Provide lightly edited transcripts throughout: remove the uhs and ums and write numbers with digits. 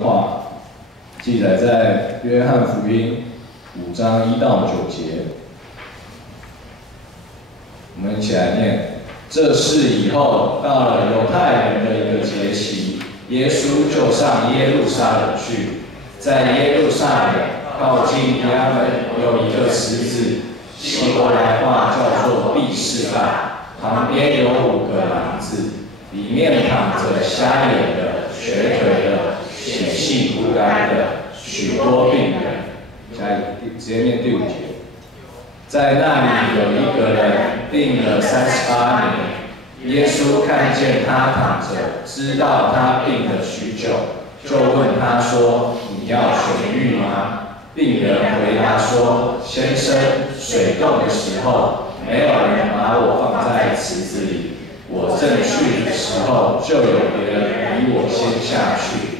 话记载在约翰福音5章1到9节，我们一起来念。这事以后到了犹太人的一个节期，耶稣就上耶路撒冷去。在耶路撒冷靠近亚门有一个池子，希伯来话叫做毕士大，旁边有5个廊子，里面躺着瞎眼的、瘸腿的、血气枯干的许多病人。直接念第5节。在那里有一个人病了38年，耶稣看见他躺着，知道他病了许久，就问他说：“你要痊愈吗？”病人回答说：“先生，水动的时候，没有人把我放在池子里，我正去的时候，就有别人比我先下去。”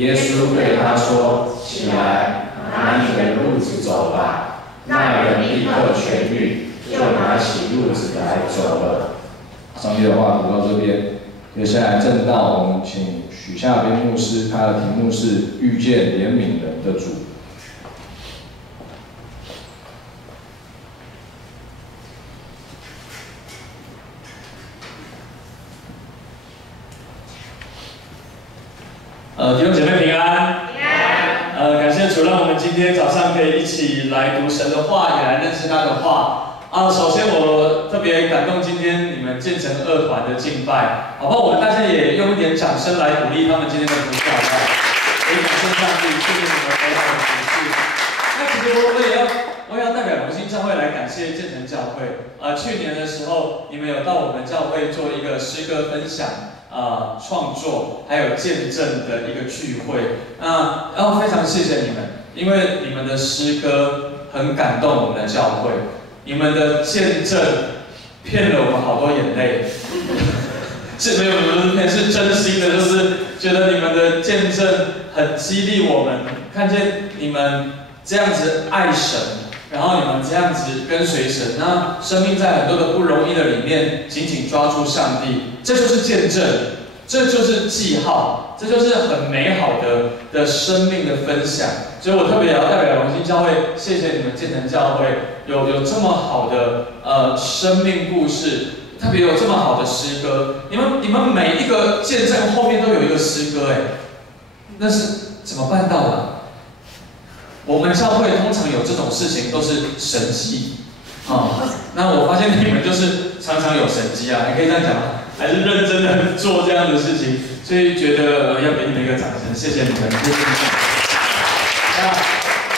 耶稣对他说：“起来，拿你的褥子走吧。”那人立刻痊愈，就拿起褥子来走了。上帝的话读到这边，接下来正道，我们请许夏斌牧师，他的题目是遇见怜悯人的主。弟兄姐妹平安。感谢主，让我们今天早上可以一起来读神的话，也来认识他的话。首先我特别感动今天你们建成2团的敬拜，好不好？我们大家也用一点掌声来鼓励他们今天的服事，好不好？也感谢上帝赐给你们美好的服事。那其实我也要代表荣兴教会来感谢建成教会。去年的时候，你们有到我们教会做一个诗歌分享。创作还有见证的一个聚会，然后非常谢谢你们，因为你们的诗歌很感动我们的教会，你们的见证骗了我们好多眼泪，是没有不是骗，是真心的，就是觉得你们的见证很激励我们，看见你们这样子爱神。然后你们这样子跟随神，那生命在很多的不容易的里面，紧紧抓住上帝，这就是见证，这就是记号，这就是很美好的生命的分享。所以我特别也要代表荣兴教会，谢谢你们建成教会有这么好的生命故事，特别有这么好的诗歌。你们每一个见证后面都有一个诗歌，那是怎么办到的？我们教会通常有这种事情都是神迹，那我发现你们就是常常有神迹啊，还可以这样讲吗？还是认真的做这样的事情，所以觉得要给你们一个掌声，谢谢你们，谢谢你们。那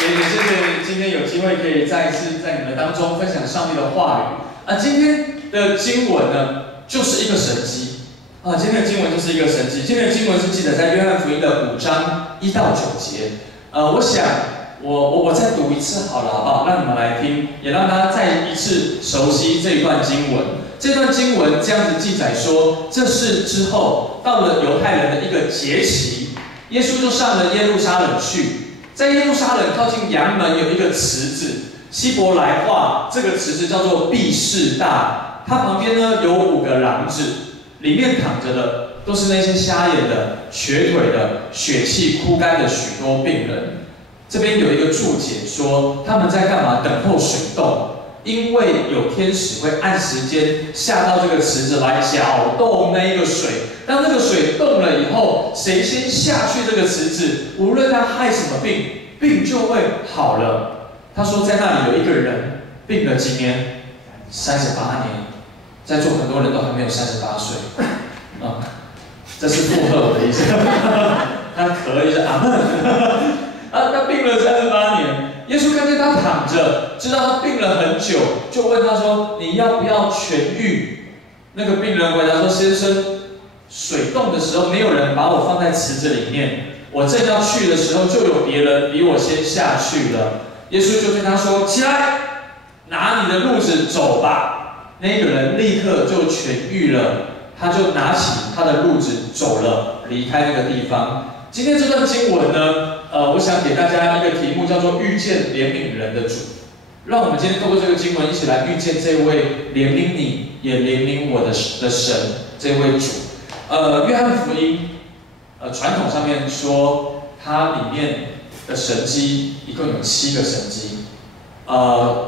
也谢谢今天有机会可以再一次在你们当中分享上帝的话语。今天的经文呢，就是一个神迹今天的经文就是一个神迹。今天的经文是记载在约翰福音的5章1到9节。我想。我再读一次好了，好不好？让你们来听，也让大家再一次熟悉这一段经文。这段经文这样子记载说，这事之后到了犹太人的一个节期，耶稣就上了耶路撒冷去。在耶路撒冷靠近阳门有一个池子，希伯来话这个池子叫做毕士大，它旁边呢有5个廊子，里面躺着的都是那些瞎眼的、瘸腿的、血气枯干的许多病人。这边有一个注解说，他们在干嘛？等候水动，因为有天使会按时间下到这个池子来搅动那一个水。当那个水动了以后，谁先下去这个池子，无论他害什么病，病就会好了。他说，在那里有一个人病了几年？38年，在座很多人都还没有38岁这是附和我的意思。他咳了一下，阿门。他病了38年，耶稣看见他躺着，知道他病了很久，就问他说：“你要不要痊愈？”那个病人回答说：“先生，水动的时候没有人把我放在池子里面，我正要去的时候，就有别人比我先下去了。”耶稣就对他说：“起来，拿你的褥子走吧。”那个人立刻就痊愈了，他就拿起他的褥子走了，离开那个地方。今天这段经文呢，我想给大家一个题目，叫做遇见怜悯人的主。让我们今天透过这个经文，一起来遇见这位怜悯你，也怜悯我的神，这位主。约翰福音，传统上面说，它里面的神迹一共有7个神迹。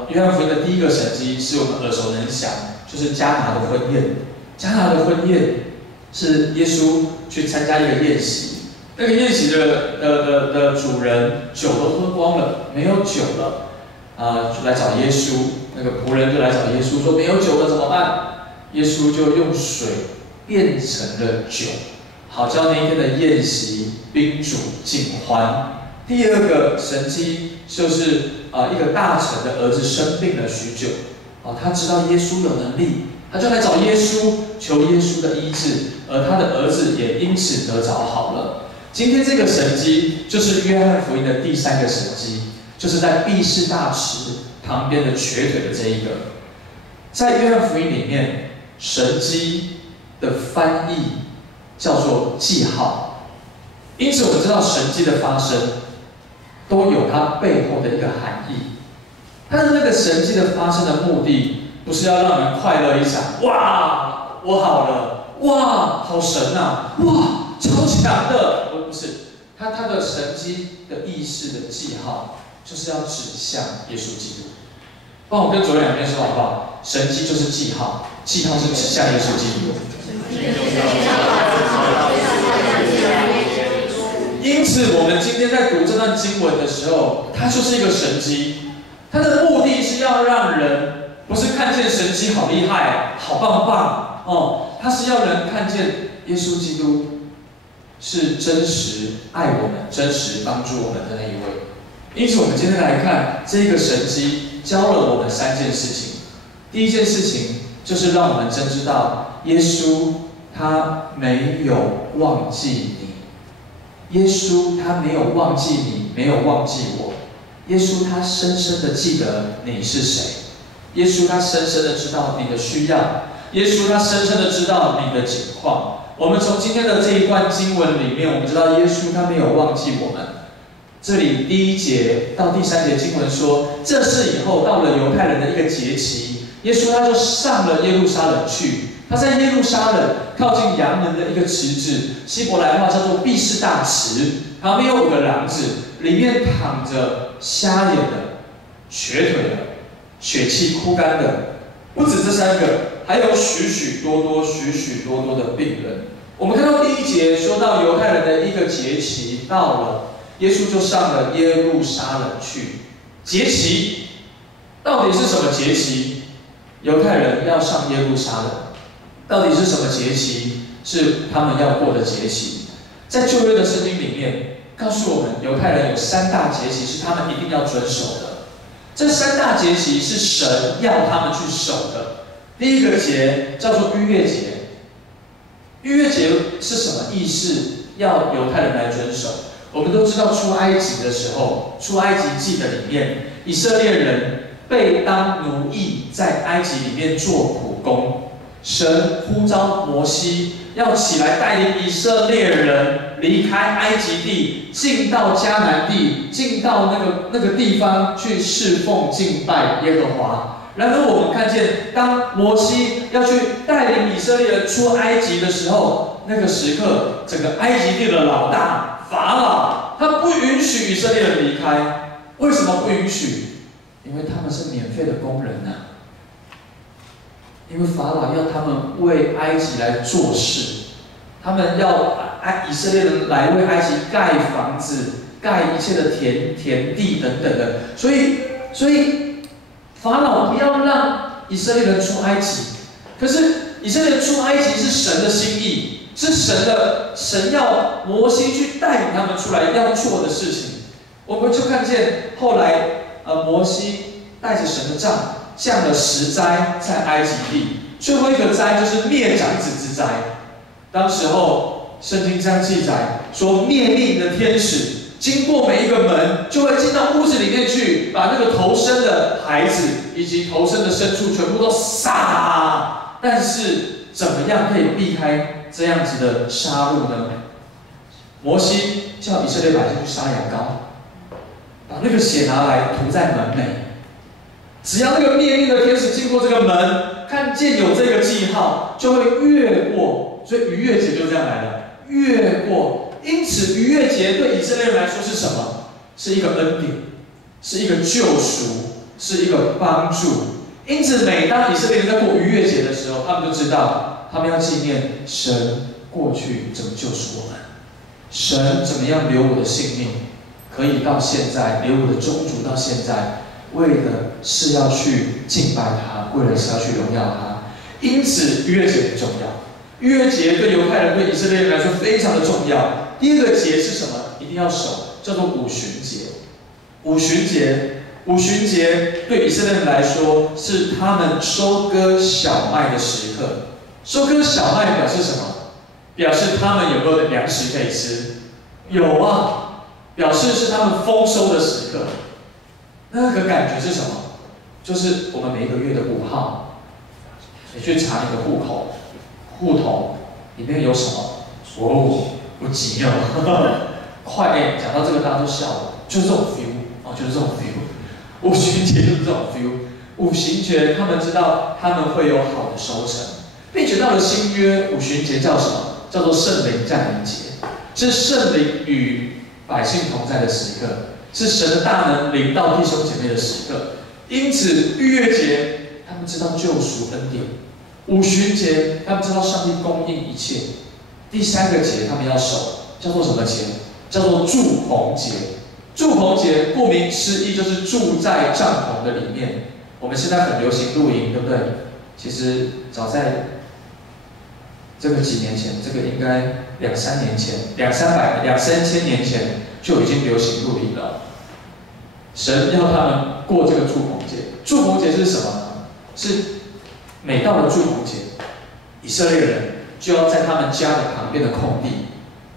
约翰福音的第一个神迹是我们耳熟能详，就是迦拿的婚宴。迦拿的婚宴是耶稣去参加一个宴席，那个宴席的主人酒都喝光了，没有酒了，就来找耶稣。那个仆人就来找耶稣说：“没有酒了怎么办？”耶稣就用水变成了酒，好叫那一天的宴席宾主尽欢。第二个神迹就是一个大臣的儿子生病了许久，他知道耶稣有能力，他就来找耶稣求耶稣的医治，而他的儿子也因此得着好了。今天这个神迹就是约翰福音的第3个神迹，就是在毕士大池旁边的瘸腿的这一个。在约翰福音里面，神迹的翻译叫做记号，因此我们知道神迹的发生都有它背后的一个含义。它的那个神迹的发生的目的，不是要让人快乐一场，哇，我好了，哇，好神啊，哇，超强的，不是。它的神迹的意识的记号，就是要指向耶稣基督。帮我跟左右两边说好不好？神迹就是记号，记号是指向耶稣基督。因此，我们今天在读这段经文的时候，它就是一个神迹。它的目的是要让人不是看见神迹好厉害、好棒棒哦，它是要人看见耶稣基督是真实爱我们、真实帮助我们的那一位。因此，我们今天来看这个神迹，教了我们3件事情。第一件事情就是让我们真知道，耶稣他没有忘记你，耶稣他没有忘记你，没有忘记我。耶稣他深深的记得你是谁，耶稣他深深的知道你的需要，耶稣他深深的知道你的情况。我们从今天的这一段经文里面，我们知道耶稣他没有忘记我们。这里第1节到第3节经文说，这事以后到了犹太人的一个节期，耶稣他就上了耶路撒冷去。他在耶路撒冷靠近羊门的一个池子，希伯来话叫做毕士大池，旁边有5个廊子，里面躺着瞎眼的、瘸腿的、血气枯干的，不止这3个，还有许许多多的病人。我们看到第1节说到犹太人的一个节期到了，耶稣就上了耶路撒冷去。节期到底是什么节期？犹太人要上耶路撒冷，到底是什么节期？是他们要过的节期。在旧约的圣经里面告诉我们，犹太人有3大节期是他们一定要遵守的。这3大节期是神要他们去守的。第1个节叫做逾越节。逾越节是什么意思？要犹太人来遵守。我们都知道出埃及的时候，出埃及记的里面，以色列人被当奴役，在埃及里面做苦工。神呼召摩西要起来带领以色列人离开埃及地，进到迦南地，进到那个地方去侍奉敬拜耶和华。然而我们看见，当摩西要去带领以色列人出埃及的时候，那个时刻，整个埃及地的老大法老，他不允许以色列人离开。为什么不允许？因为他们是免费的工人啊。因为法老要他们为埃及来做事，他们要以色列人来为埃及盖房子、盖一切的田地等等的，所以法老不要让以色列人出埃及。可是以色列人出埃及是神的心意，是神要摩西去带领他们出来要做的事情。我们就看见后来摩西带着神的杖降了10灾在埃及地，最后一个灾就是灭长子之灾。当时候圣经这样记载说，灭命的天使经过每一个门，就会进到屋子里面去，把那个头生的孩子以及头生的牲畜全部都杀。但是怎么样可以避开这样子的杀戮呢？摩西叫以色列百姓去杀羊羔，把那个血拿来涂在门楣。只要那个灭命的天使经过这个门，看见有这个记号，就会越过。所以逾越节就这样来了，越过因此，逾越节对以色列人来说是什么？是一个恩典，是一个救赎，是一个帮助。因此，每当以色列人在过逾越节的时候，他们就知道，他们要纪念神过去怎么救赎我们，神怎么样留我的性命，可以到现在留我的宗族到现在，为的是要去敬拜他，为的是要去荣耀他。因此，逾越节很重要。逾越节对犹太人、对以色列人来说非常的重要。第二个节是什么？一定要守，叫做五旬节。五旬节对以色列人来说是他们收割小麦的时刻。收割小麦表示什么？表示他们有没有粮食可以吃？有啊，表示是他们丰收的时刻。那个感觉是什么？就是我们每一个月的5号，你去查你的户头里面有什么？哦，不急哦，快点！讲到这个大家都笑了，就是这种 feel 哦，就是这种 feel。五旬节就是这种 feel。五旬节他们知道他们会有好的收成，并且到了新约，五旬节叫什么？叫做圣灵降临节，是圣灵与百姓同在的时刻，是神的大能临到弟兄姐妹的时刻。因此，逾越节他们知道救赎恩典，五旬节他们知道上帝供应一切。第三个节他们要守，叫做什么节？叫做住棚节。住棚节顾名思义就是住在帐篷的里面。我们现在很流行露营，对不对？其实早在这个几年前，这个应该2、3年前，2、3千年前就已经流行露营了。神要他们过这个住棚节。住棚节是什么呢？是每到了住棚节，以色列人就要在他们家的旁边的空地，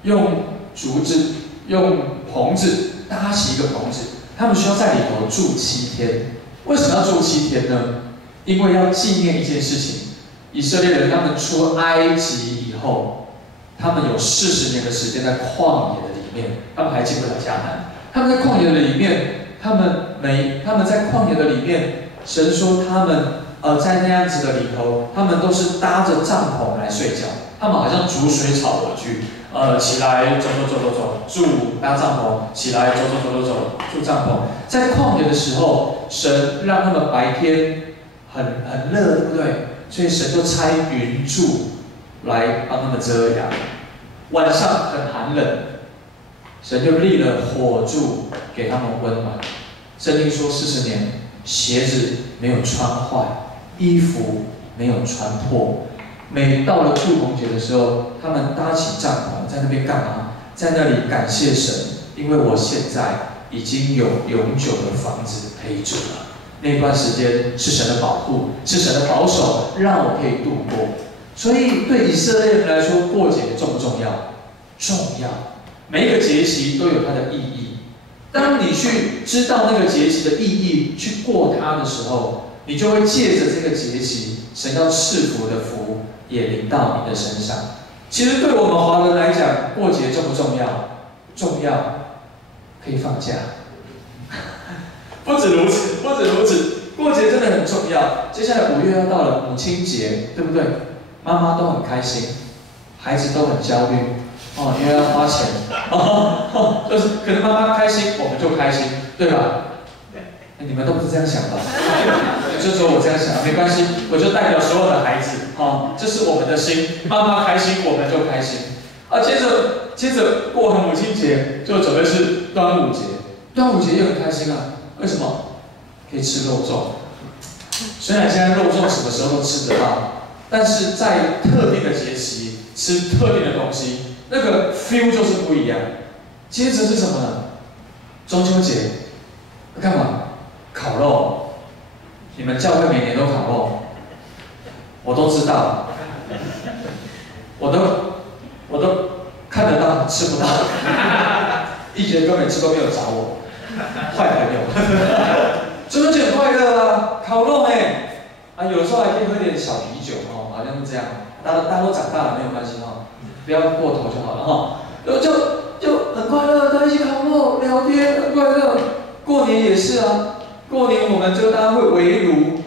用竹子、用棚子搭起一个棚子，他们需要在里头住7天。为什么要住7天呢？因为要纪念一件事情：以色列人他们出埃及以后，他们有40年的时间在旷野的里面，他们还进不了迦南。他们在旷野的里面，他们在旷野的里面，神说他们在那样子的里头，他们都是搭着帐篷来睡觉，他们好像逐水草而居。起来走，住搭帐篷，起来走，住帐篷。在旷野的时候，神让他们白天很热，对不对？所以神就差云柱来帮他们遮阳。晚上很寒冷，神就立了火柱给他们温暖。圣经说40年，鞋子没有穿坏，衣服没有穿破。每到了住棚节的时候，他们搭起帐篷，在那边干嘛？在那里感谢神，因为我现在已经有永久的房子可以住了。那段时间是神的保护，是神的保守，让我可以度过。所以对以色列人来说，过节重不重要？重要。每一个节期都有它的意义。当你去知道那个节期的意义，去过它的时候，你就会借着这个节期，神要赐福的福也临到你的身上。其实对我们华人来讲，过节重不重要？重要，可以放假。不止如此，过节真的很重要。接下来5月要到了母亲节，对不对？妈妈都很开心，孩子都很焦虑，因为要花钱，就是可能妈妈开心，我们就开心，对吧？你们都不是这样想吧？就只有我这样想，没关系，我就代表所有的孩子，这是我们的心，妈妈开心，我们就开心。接着过完母亲节，就准备是端午节，端午节也很开心啊。为什么？可以吃肉粽。虽然现在肉粽什么时候都吃得到，但是在特定的节期吃特定的东西，那个 feel 就是不一样。接着是什么呢？中秋节，干嘛？烤肉。你们教会每年都烤肉，我都知道，我都看得到，吃不到。一节根本吃都没有找我。坏朋友，中秋节很快乐啊，烤肉有的时候还可以喝点小啤酒好像是这样。大家都长大了没有关系不要过头就好了就很快乐，大家一起烤肉聊天，很快乐。过年也是啊，过年我们就大家会围炉，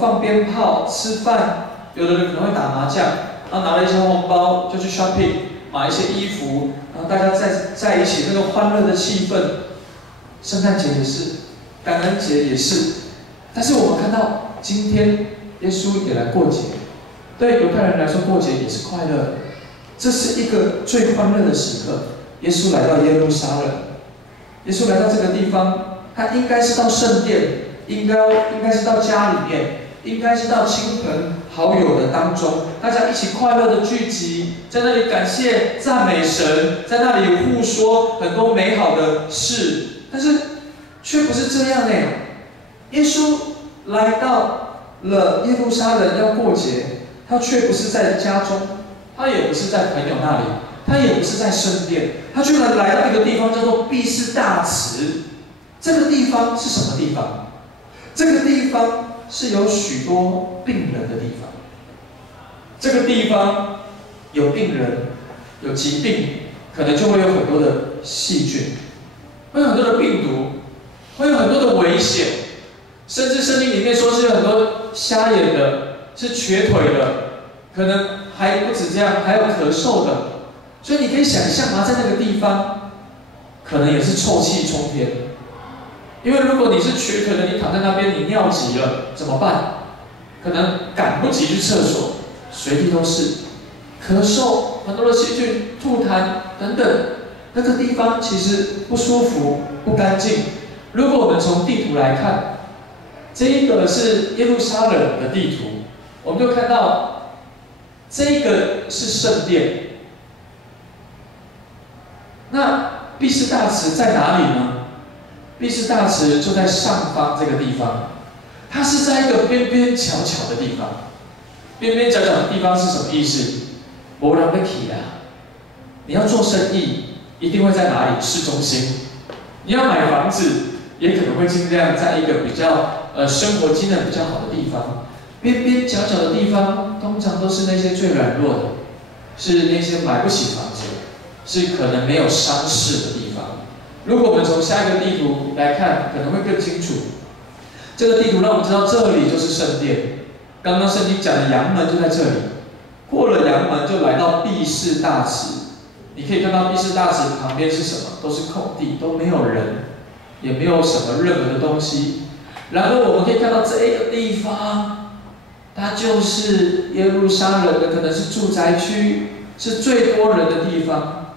放鞭炮，吃饭，有的人可能会打麻将，拿了一些红包就去 shopping，买一些衣服，然后大家在一起那个欢乐的气氛。圣诞节也是，感恩节也是。但是我们看到今天耶稣也来过节，对犹太人来说过节也是快乐的，这是一个最欢乐的时刻。耶稣来到耶路撒冷，耶稣来到这个地方，他应该是到圣殿，应该是到家里面，应该是到亲朋好友的当中，大家一起快乐的聚集，在那里感谢赞美神，在那里互说很多美好的事。但是却不是这样呢。耶稣来到了耶路撒冷要过节，他却不是在家中，他也不是在朋友那里，他也不是在圣殿，他居然来到一个地方叫做毕士大池。这个地方是什么地方？这个地方是有许多病人的地方。这个地方有病人，有疾病，可能就会有很多的细菌，会有很多的病毒，会有很多的危险，甚至圣经里面说是有很多瞎眼的，是瘸腿的，可能还不止这样，还有咳嗽的。所以你可以想象啊，在那个地方，可能也是臭气冲天。因为如果你是瘸腿的，你躺在那边，你尿急了怎么办？可能赶不及去厕所，随地都是咳嗽，很多的细菌、吐痰等等。那个地方其实不舒服、不干净。如果我们从地图来看，这一个是耶路撒冷的地图，我们就看到这一个是圣殿。那毕士大池在哪里呢？毕士大池就在上方这个地方，它是在一个边边角角的地方。边边角角的地方是什么意思？没人要去啊！你要做生意，一定会在哪里？市中心。你要买房子，也可能会尽量在一个比较生活机能比较好的地方。边边角角的地方，通常都是那些最软弱的，是那些买不起房子，是可能没有商市的地方。如果我们从下一个地图来看，可能会更清楚。这个地图让我们知道，这里就是圣殿。刚刚圣经讲的阳门就在这里，过了阳门就来到毕士大池。你可以看到毕士大池旁边是什么？都是空地，都没有人，也没有什么任何的东西。然后我们可以看到这个地方，它就是耶路撒冷的，可能是住宅区，是最多人的地方。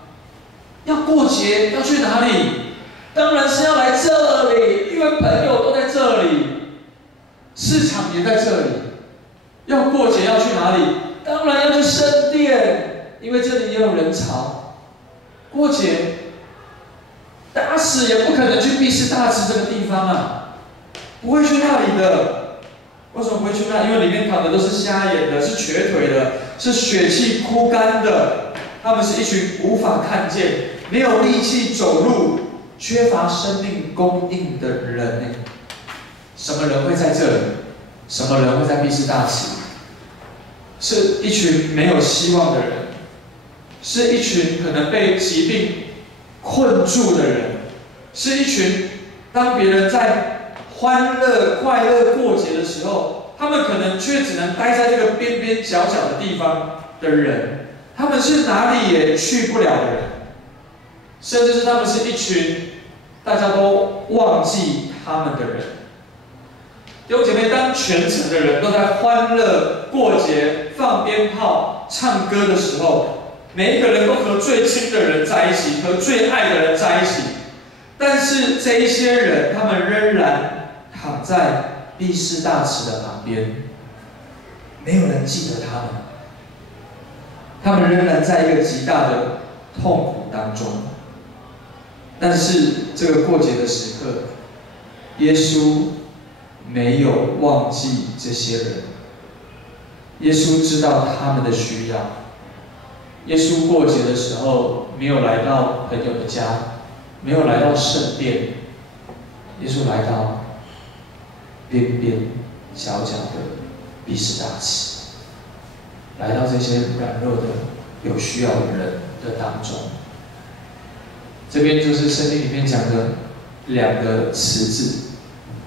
要过节要去哪里？当然是要来这里，因为朋友都在这里，市场也在这里。要过节要去哪里？当然要去圣殿，因为这里也有人潮。过节打死也不可能去毕士大池这个地方啊，不会去那里的。为什么不会去那？因为里面躺的都是瞎眼的，是瘸腿的，是血气枯干的。他们是一群无法看见、没有力气走路、缺乏生命供应的人。什么人会在这里？什么人会在毕士大池？是一群没有希望的人，是一群可能被疾病困住的人，是一群当别人在欢乐、快乐过节的时候，他们可能却只能待在这个边边角角的地方的人。他们是哪里也去不了的人，甚至是他们是一群大家都忘记他们的人。弟兄姐妹，当全城的人都在欢乐过节、放鞭炮、唱歌的时候，每一个人都和最亲的人在一起，和最爱的人在一起。但是这一些人，他们仍然躺在毕士大池的旁边，没有人记得他们。他们仍然在一个极大的痛苦当中。但是这个过节的时刻，耶稣没有忘记这些人。耶稣知道他们的需要。耶稣过节的时候没有来到朋友的家，没有来到圣殿，耶稣来到边边角角的毕士大池。来到这些软弱的、有需要的人的当中，这边就是圣经里面讲的2个池子。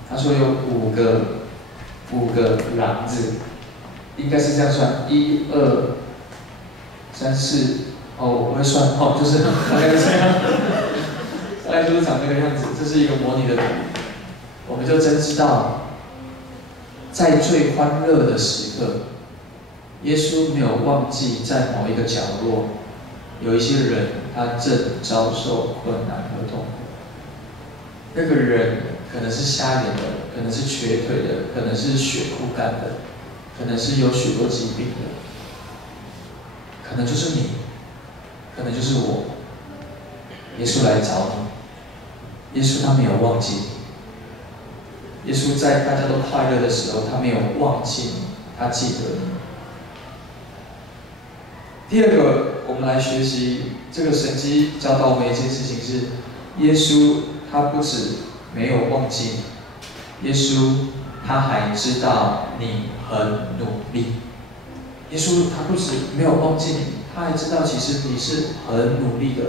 他说有5个篮子，应该是这样算：1、2、3、4、哦，我会算哦，就是大概是这样，大概就是长这个样子。这是一个模拟的比喻，我们就真知道，在最欢乐的时刻，耶稣没有忘记在某一个角落，有一些人他正遭受困难和痛苦。那个人可能是瞎眼的，可能是瘸腿的，可能是血枯干的，可能是有许多疾病的，可能就是你，可能就是我。耶稣来找你，耶稣他没有忘记你，耶稣在大家都快乐的时候，他没有忘记你，他记得你。第二个，我们来学习这个神迹教导我们一件事情是，耶稣他不止没有忘记你，耶稣他还知道你很努力。耶稣他不止没有忘记你，他还知道其实你是很努力的，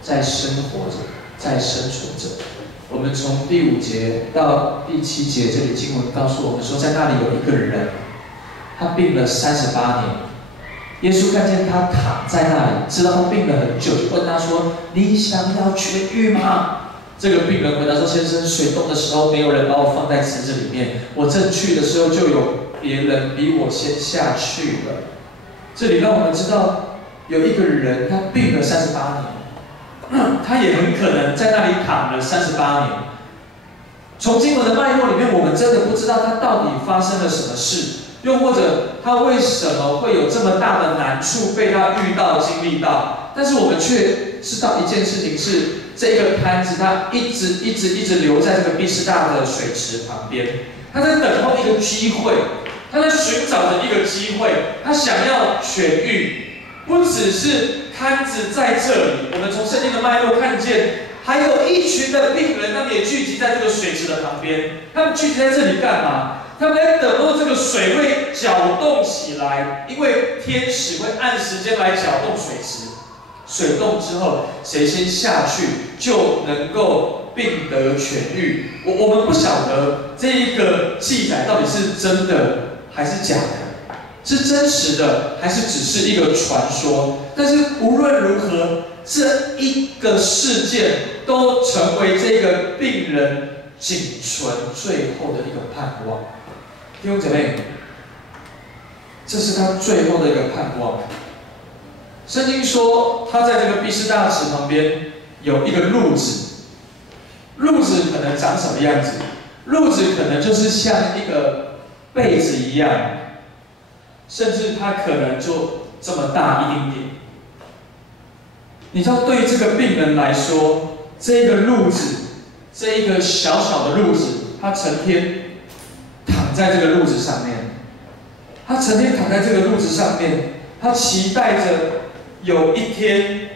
在生活着，在生存着。我们从第5节到第7节，这里经文告诉我们说，在那里有一个人，他病了38年。耶稣看见他躺在那里，知道他病了很久，就问他说：“你想要痊愈吗？”这个病人回答说：“先生，水冻的时候没有人把我放在池子里面，我正去的时候就有别人比我先下去了。”这里让我们知道，有一个人他病了38年，他也很可能在那里躺了38年。从经文的脉络里面，我们真的不知道他到底发生了什么事。又或者他为什么会有这么大的难处被他遇到、经历到？但是我们却知道一件事情是，这个摊子他一直留在这个毕士大的水池旁边，他在等候一个机会，他在寻找着一个机会，他想要痊愈。不只是摊子在这里，我们从圣经的脉络看见，还有一群的病人，他们也聚集在这个水池的旁边。他们聚集在这里干嘛？他们在等候这个水会搅动起来，因为天使会按时间来搅动水池。水动之后，谁先下去就能够病得痊愈。我们不晓得这一个记载到底是真的还是假的，是真实的还是只是一个传说。但是无论如何，这一个事件都成为这个病人仅存最后的一个盼望。弟兄姐妹，这是他最后的一个盼望。圣经说，他在这个毕士大池旁边有一个路子，路子可能长什么样子？路子可能就是像一个被子一样，甚至它可能就这么大一丁点。你知道，对于这个病人来说，这个路子，这一个小小的路子，他成天躺在这个路子上面，他成天躺在这个路子上面，他期待着有一天，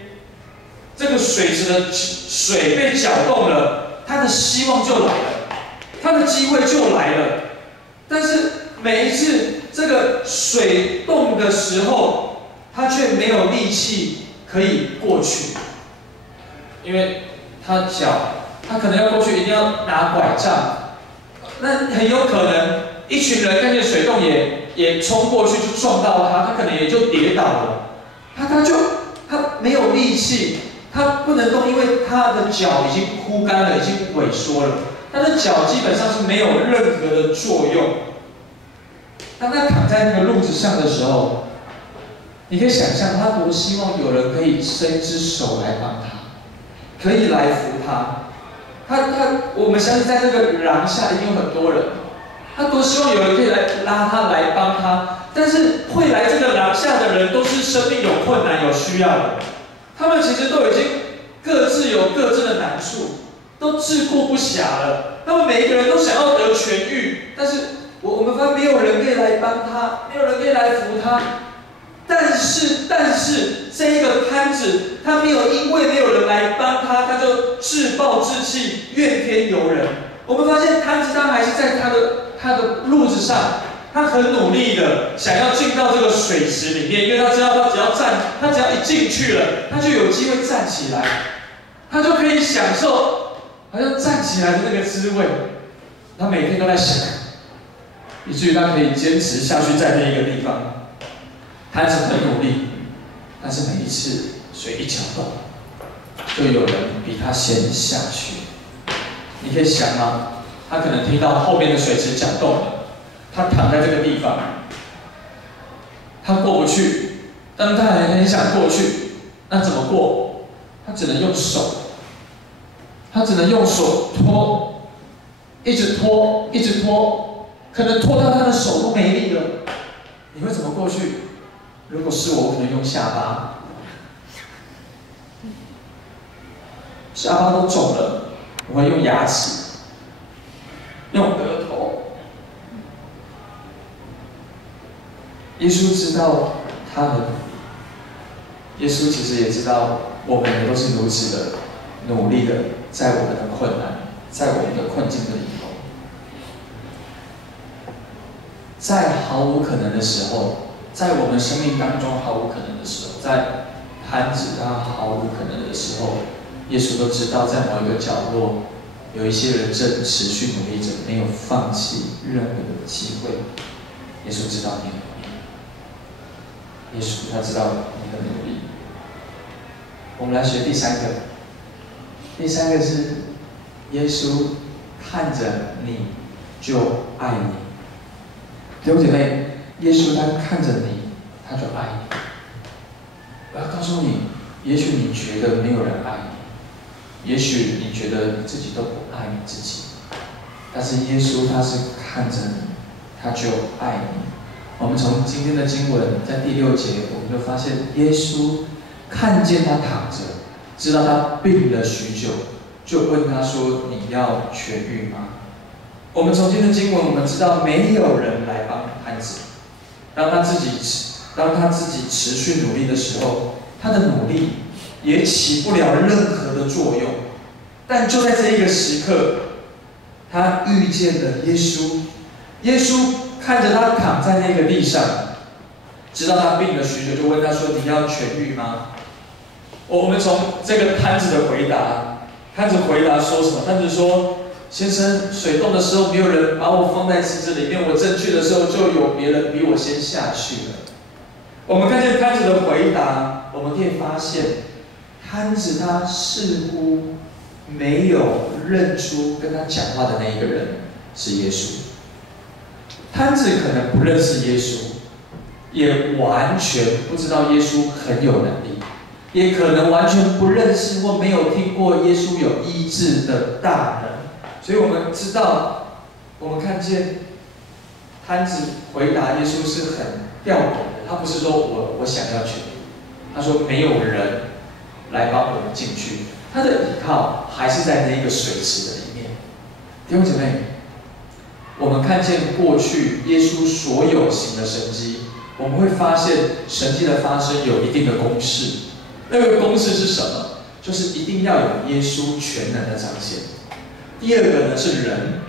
这个水池的水被搅动了，他的希望就来了，他的机会就来了。但是每一次这个水动的时候，他却没有力气可以过去，因为他可能要过去，一定要拿拐杖。那很有可能一群人看见水洞也冲过去就撞到他，他可能也就跌倒了。他没有力气，他不能动，因为他的脚已经枯干了，已经萎缩了，他的脚基本上是没有任何的作用。当他躺在那个路子上的时候，你可以想象他多希望有人可以伸一只手来帮他，可以来扶他。我们相信在这个廊下一定有很多人，他多希望有人可以来拉他来帮他。但是会来这个廊下的人都是生命有困难有需要的，他们其实都已经各自有各自的难处，都自顾不暇了。他们每一个人都想要得痊愈，但是我们发现没有人可以来帮他，没有人可以来扶他。但是这一个摊子，他没有因为没有人来帮他，他就自暴自弃、怨天尤人。我们发现摊子他还是在他的路子上，他很努力的想要进到这个水池里面，因为他知道他只要一进去了，他就有机会站起来，他就可以享受好像站起来的那个滋味。他每天都在想，以至于他可以坚持下去在那一个地方。摊子很努力，但是每一次水一搅动，就有人比他先下去。你可以想吗？他可能听到后面的水池搅动了，他躺在这个地方，他过不去，但他还很想过去，那怎么过？他只能用手，他只能用手拖，一直拖，一直拖，可能拖到他的手都没力了。你会怎么过去？如果是我，我可能用下巴，下巴都肿了，我会用牙齿，用额头。耶稣知道他的，耶稣其实也知道我们也都是如此的努力的，在我们的困难，在我们的困境的里头，在毫无可能的时候，在我们生命当中毫无可能的时候，在摊子他毫无可能的时候，耶稣都知道，在某一个角落，有一些人正持续努力着，没有放弃任何的机会。耶稣知道你的努力，耶稣他知道你的努力。我们来学第三个，第三个是耶稣看着你就爱你。弟兄姐妹，耶稣他看着你，他就爱你。我要告诉你，也许你觉得没有人爱你，也许你觉得你自己都不爱你自己，但是耶稣他是看着你，他就爱你。我们从今天的经文在第6节，我们就发现耶稣看见他躺着，知道他病了许久，就问他说：“你要痊愈吗？”我们从今天的经文，我们知道没有人来帮摊子，当他自己持续努力的时候，他的努力也起不了任何的作用。但就在这一个时刻，他遇见了耶稣。耶稣看着他躺在那个地上，知道他病了许久，就问他说：“你要痊愈吗？”我们从这个摊子的回答，摊子回答说什么？摊子说：“先生，水冻的时候没有人把我放在池子里面，我正去的时候就有别人比我先下去了。”我们看见摊子的回答，我们可以发现，摊子他似乎没有认出跟他讲话的那一个人是耶稣。摊子可能不认识耶稣，也完全不知道耶稣很有能力，也可能完全不认识或没有听过耶稣有医治的大能。所以我们知道，我们看见摊子回答耶稣是很吊诡的。他不是说我想要痊愈，他说没有人来帮我们进去，他的依靠还是在那个水池的里面。弟兄姐妹，我们看见过去耶稣所有行的神迹，我们会发现神迹的发生有一定的公式。那个公式是什么？就是一定要有耶稣全能的彰显。第二个呢是人，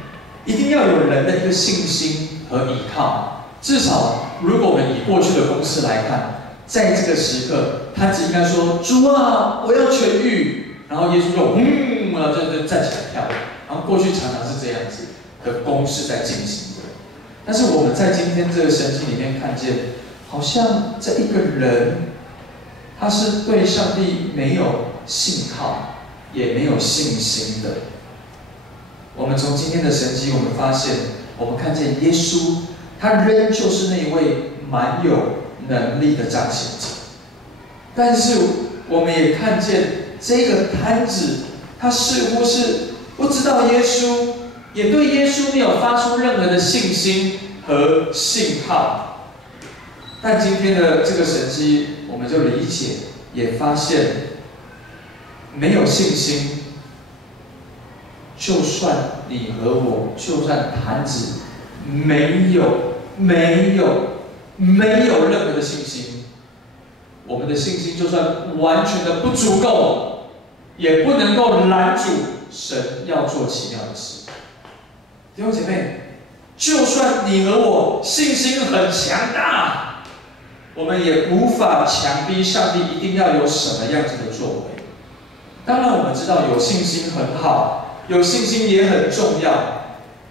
一定要有人的一个信心和依靠。至少，如果我们以过去的公式来看，在这个时刻，摊子应该说：“主啊，我要痊愈。”然后耶稣就站起来跳。然后过去常常是这样子的公式在进行着。但是我们在今天这个神经里面看见，好像这一个人，他是对上帝没有信靠，也没有信心的。我们从今天的神迹，我们发现，我们看见耶稣。他仍旧是那位蛮有能力的彰显者，但是我们也看见这个摊子，他似乎是不知道耶稣，也对耶稣没有发出任何的信心和信号。但今天的这个神迹，我们就理解，也发现没有信心，就算你和我，就算摊子没有任何的信心，我们的信心就算完全的不足够，也不能够拦阻神要做奇妙的事。弟兄姐妹，就算你和我信心很强大，我们也无法强逼上帝一定要有什么样子的作为。当然，我们知道有信心很好，有信心也很重要，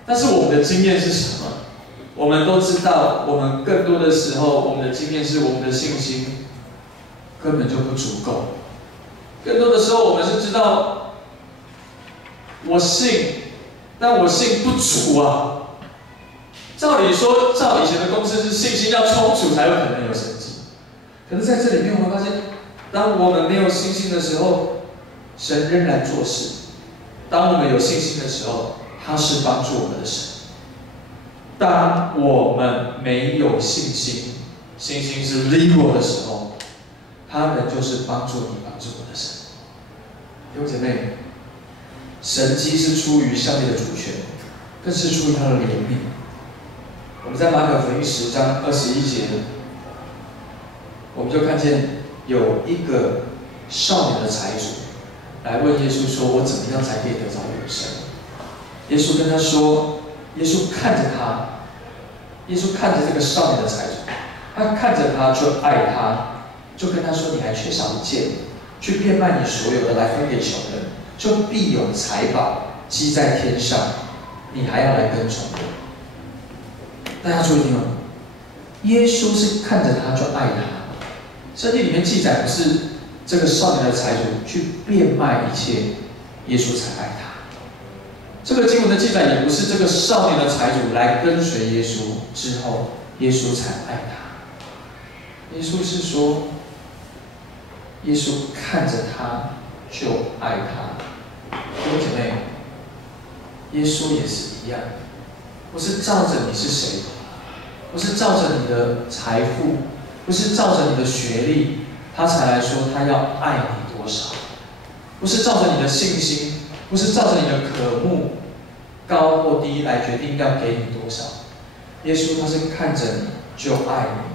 但是我们的经验是什么？我们都知道，我们更多的时候，我们的经验是我们的信心根本就不足够。更多的时候，我们是知道我信，但我信不足啊。照理说，照以前的公式是信心要充足才有可能有神迹。可是在这里面，我们发现，当我们没有信心的时候，神仍然做事；当我们有信心的时候，他是帮助我们的神。当我们没有信心，信心是离我的时候，他们就是帮助你、帮助我的神。弟兄姐妹，神迹是出于上帝的主权，更是出于他的怜悯。我们在马可福音10章21节，我们就看见有一个少年的财主来问耶稣说：“我怎么样才可以得着永生？”耶稣跟他说，耶稣看着他，耶稣看着这个少年的财主，他看着他就爱他，就跟他说：“你还缺少一件，去变卖你所有的来分给穷人，就必有财宝积在天上。你还要来跟从我。”大家注意听哦，耶稣是看着他就爱他。圣经里面记载不是这个少年的财主去变卖一切，耶稣才爱他。这个经文的记载也不是这个少年的财主来跟随耶稣之后，耶稣才爱他。耶稣是说，耶稣看着他就爱他。弟兄姐妹，耶稣也是一样，不是照着你是谁，不是照着你的财富，不是照着你的学历，他才来说他要爱你多少，不是照着你的信心，不是照着你的渴慕高或低来决定要给你多少。耶稣他是看着你就爱你。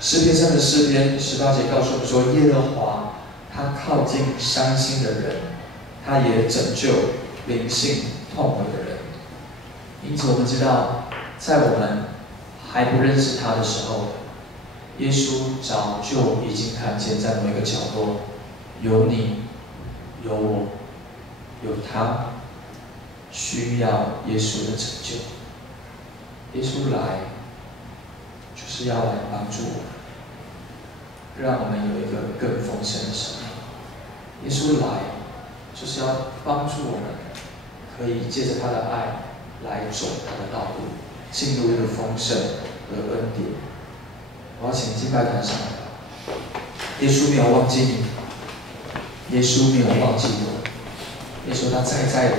诗篇上的诗篇18节告诉我们说，耶和华他靠近伤心的人，他也拯救灵性痛悔的人。因此我们知道，在我们还不认识他的时候，耶稣早就已经看见，在某一个角落有你，有我，有他需要耶稣的拯救。耶稣来就是要来帮助我们，让我们有一个更丰盛的生命。耶稣来就是要帮助我们，可以借着他的爱来走他的道路，进入一个丰盛的恩典。我要请敬拜团上来。耶稣没有忘记你，耶稣没有忘记我。耶稣他在的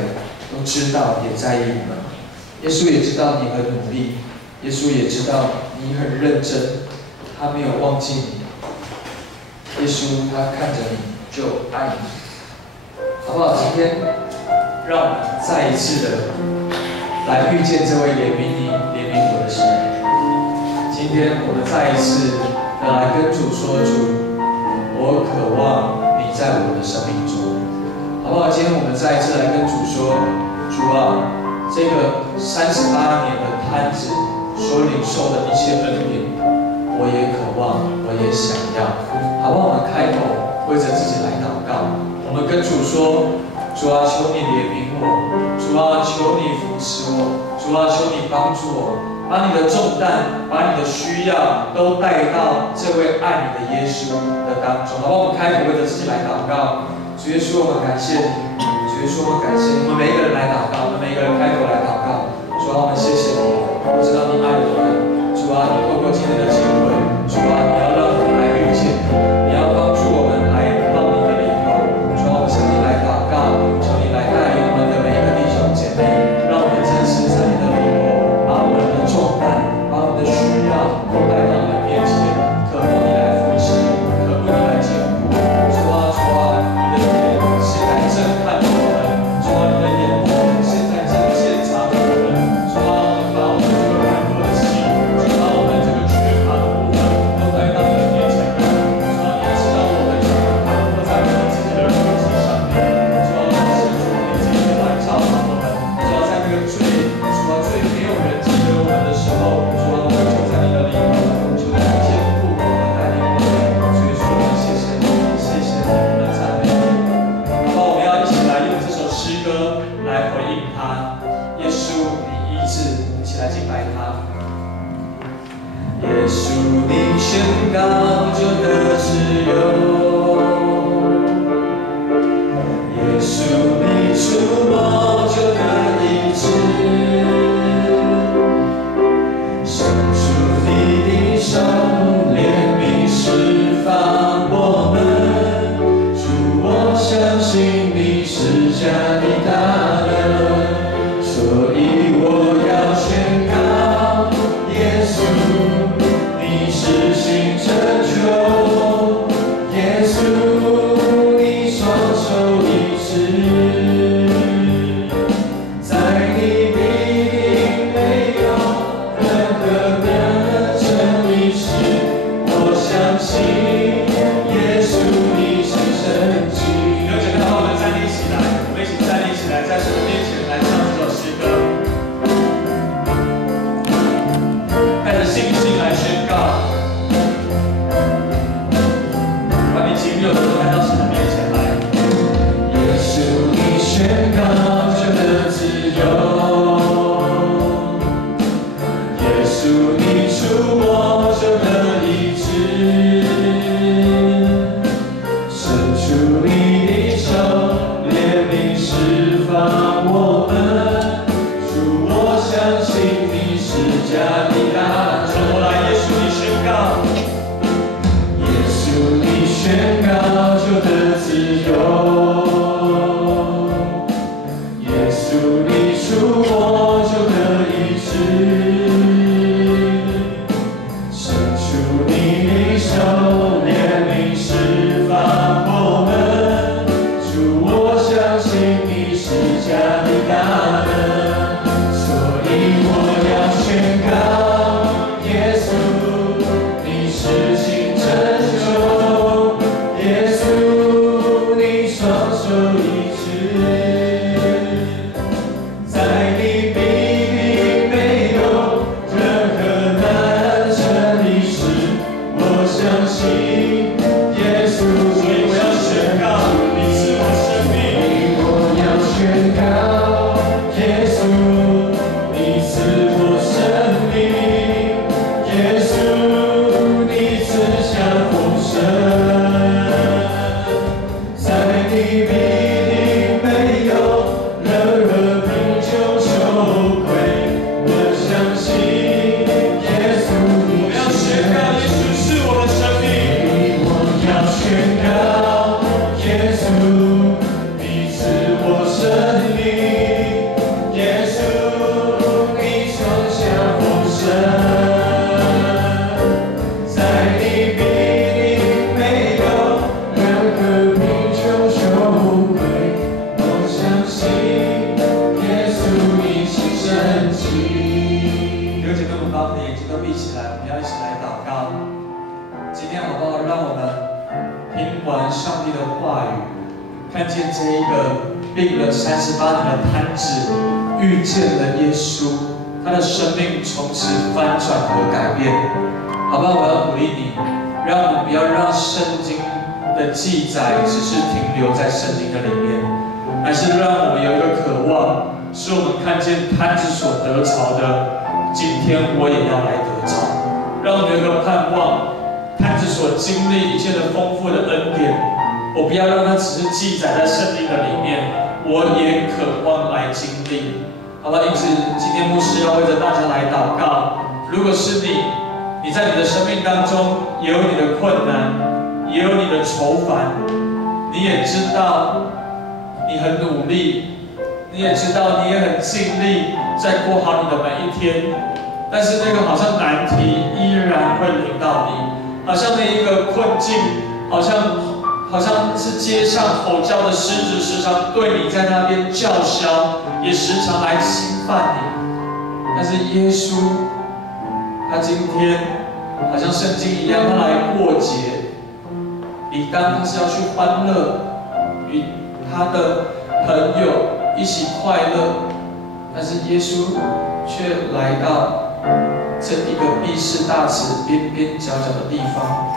都知道，也在意我们。耶稣也知道你很努力，耶稣也知道你很认真，他没有忘记你。耶稣他看着你就爱你，好不好？今天让我们再一次的来遇见这位怜悯你、怜悯我的神。今天我们再一次的来跟主说：“主，我渴望你在我的生命中。”好不好？今天我们再一次来跟主说：“主啊，这个38年的摊子所领受的一切恩典，我也渴望，我也想要。”好不好？我们开口为着自己来祷告。我们跟主说：“主啊，求你怜悯我；主啊，求你扶持我；主啊，求你帮助我。把你的重担，把你的需要，都带到这位爱你的耶稣的当中。”好不好？我们开口为着自己来祷告。主耶稣，我们感谢你；主耶稣，我们感谢你。我们每一个人来祷告，我们每一个人开口来祷告。主啊，我们谢谢你，我知道你爱我们。主啊，你透过今天的经文，主啊，你要让我们来遇见你，你要帮助我们来到你的里头。主啊，我向你来祷告，求你来带领我们的每一个弟兄姐妹，让我们真实在你的里头，把我们的重担，把我们的需要都带到你的面前，渴慕你来扶持，渴慕你来坚固。主啊，主啊，你的眼现在震撼我们，主啊，你的眼目现在正检查着我们。主啊，我们把我们这个软弱的心，主把我们这个缺乏的部分都带到你的面前来。主啊，你知道我们这个软弱在我们自己的肉体上面。主啊，我们是主你今天来照顾我们。主啊，在这个最没有人记得我们的时候，主啊，我们就在你的里头，求你坚固我们，带领我们。所以说，我们谢谢你，谢谢你，我们赞美你。好吧，我们要一起来用这首诗歌来回应他。耶稣，你医治，一起来敬拜他。耶稣，你宣告这个自由。加的大能。我来，耶稣你宣告，耶稣你宣告就得自由，耶稣你触摸就得医治，伸出你的手，怜悯释放我们。主，我相信你是加的大能，所以我要宣告，耶稣你施行拯救，耶稣你双手医治，在你必定没有任何难成的事。我相信耶稣，所以我要宣告，你是我生命。我要宣告，耶稣你是我生命，耶稣你赐下丰盛，在你必定没有任何贫穷羞愧。我相信耶稣你我要宣告，耶稣是我的生命。我要宣告，耶稣你是我生命，耶稣你创下丰盛，在你必定没有任何贫穷羞愧。我相信耶稣你是神迹。弟兄姐妹们，把我们的眼睛都闭起来，我们要一起来祷告。今天好不好？让我们听完上帝的话语，看见这一个病了38年的瘫子遇见了耶稣，他的生命从此翻转和改变。好不好？我要鼓励你，让我们不要让圣经的记载只是停留在圣经的里面，而是让我们有一个渴望，使我们看见瘫子所得着的，今天我也要来得着。让我们有一个盼望，瘫子所经历一切的丰富的恩典，我不要让它只是记载在圣经的里面，我也渴望来经历。好吧，因此今天牧师要为着大家来祷告。如果是你在你的生命当中也有你的困难，也有你的愁烦，你也知道你很努力，你也知道你也很尽力在过好你的每一天，但是那个好像难题依然会临到你，好像那一个困境，好像是街上吼叫的狮子，时常对你在那边叫嚣，也时常来侵犯你。但是耶稣，他今天好像圣经一样，他来过节，理当他是要去欢乐，与他的朋友一起快乐，但是耶稣却来到这一个毕士大池边边角角的地方，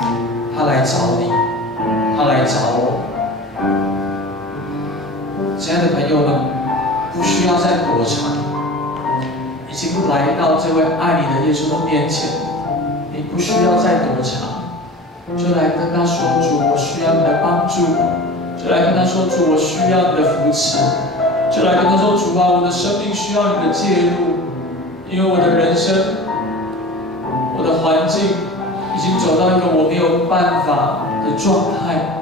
他来找你，他来找我。亲爱的朋友们，不需要再躲藏，已经来到这位爱你的耶稣的面前，你不需要再躲藏，就来跟他说：主，我需要你的帮助；就来跟他说：主，我需要你的扶持；就来跟他说：主啊，我的生命需要你的介入，因为我的人生，我的环境已经走到一个我没有办法的状态。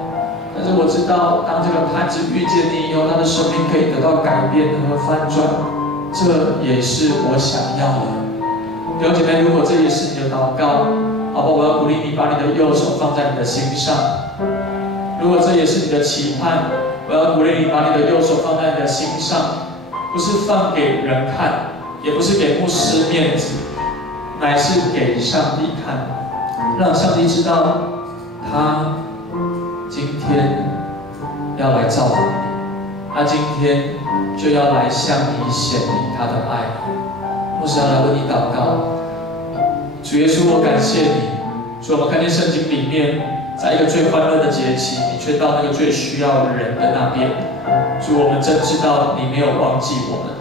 但是我知道，当这个瘫子遇见你以后，他的生命可以得到改变和翻转，这也是我想要的。弟兄姐妹，如果这也是你的祷告，好吧，我要鼓励你把你的右手放在你的心上。如果这也是你的期盼，我要鼓励你把你的右手放在你的心上，不是放给人看，也不是给牧师面子，乃是给上帝看，让上帝知道他今天要来造访你，他今天就要来向你显明他的爱。牧师要来为你祷告。主耶稣，我感谢你。主，我们看见圣经里面，在一个最欢乐的节期，你却到那个最需要人的那边。主，我们真知道你没有忘记我们。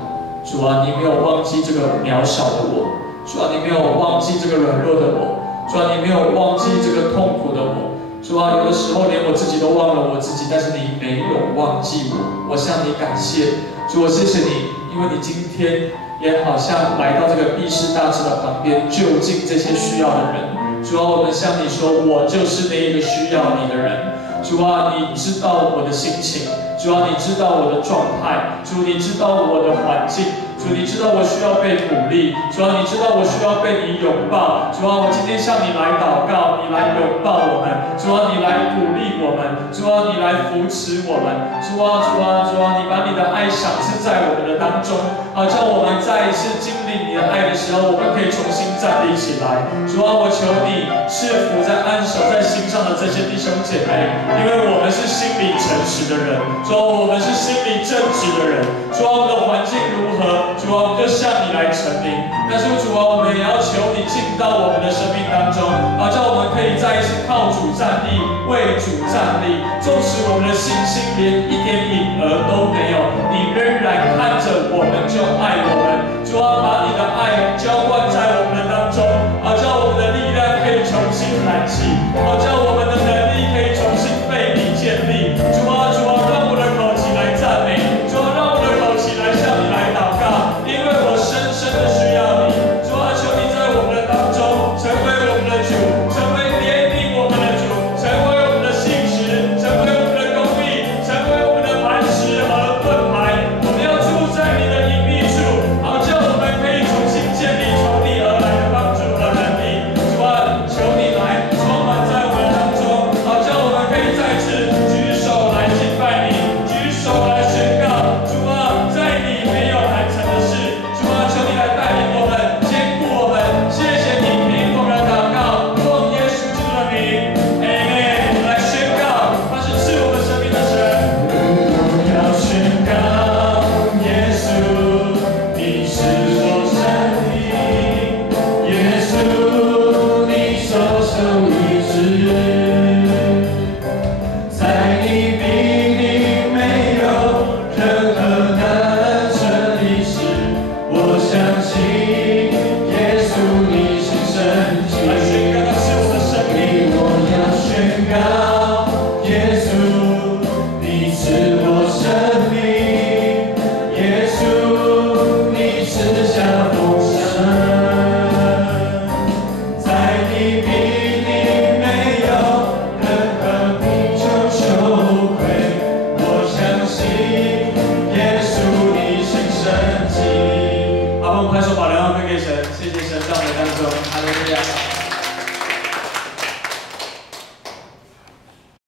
主啊，你没有忘记这个渺小的我。主啊，你没有忘记这个软弱的我。主啊，你没有忘记这个痛苦的我。主啊，有的时候连我自己都忘了我自己，但是你没有忘记我，我向你感谢。主，我谢谢你，因为你今天也好像来到这个毕士大池的旁边，就近这些需要的人。主啊，我们向你说，我就是那一个需要你的人。主啊，你知道我的心情，主啊，你知道我的状态，主，你知道我的环境。主，你知道我需要被鼓励，主啊，你知道我需要被你拥抱，主啊，我今天向你来祷告，你来拥抱我们，主啊，你来鼓励我们，主啊，你来扶持我们，主啊，主啊，主啊，你把你的爱赏赐在我们的当中，好叫我们再一次经历你的爱的时候，我们可以重新站立起来。主啊，我求你赐福在安守在心上的这些弟兄姐妹，因为我们是心里诚实的人，主啊，我们是心里正直的人，主啊，我们的环境如何？主啊，我们就向你来陈明。但是主啊，我们也要求你进到我们的生命当中，好叫我们可以再一次靠主站立，为主站立。纵使我们的信心连一点影儿都没有，你仍然看着我们就爱我们。主啊，把你的爱浇灌在我们的当中，好叫我们的力量可以重新燃起，好叫我们的能力可以重新被你建立。主啊，主啊，让我的口起来赞美，主啊，让我的口起来向你来祷告。因为我深深的需要你，主啊，求你在我们的当中成为我们的主，成为怜悯我们的主，成为我们的信实，成为我们的公义，成为我们的磐石和盾牌。我们要住在你的隐秘处，好叫我们可以重新建立从你而来的帮助和能力。主啊，求你来充满在我们当中，好叫我们可以再次举手来敬拜你，举手来宣告。主啊，在你没有难成的事。主啊，求你来带领我们，坚固我们。谢谢你听我们的祷告，奉耶稣基督的名，阿门。来宣告，他是赐我们生命的神。我要宣告，耶稣，你是我生命，耶稣，你所受医治，在你比你没有任何难成的事。我相信耶稣你是神迹，来宣告他是我的生命。我要宣告，耶稣你是我生命，耶稣你赐下丰盛，在你比你没有任何贫穷羞愧。我相信耶稣你是神迹。好，我们拍手把荣耀归给神，谢谢神在我们当中，哈利路亚。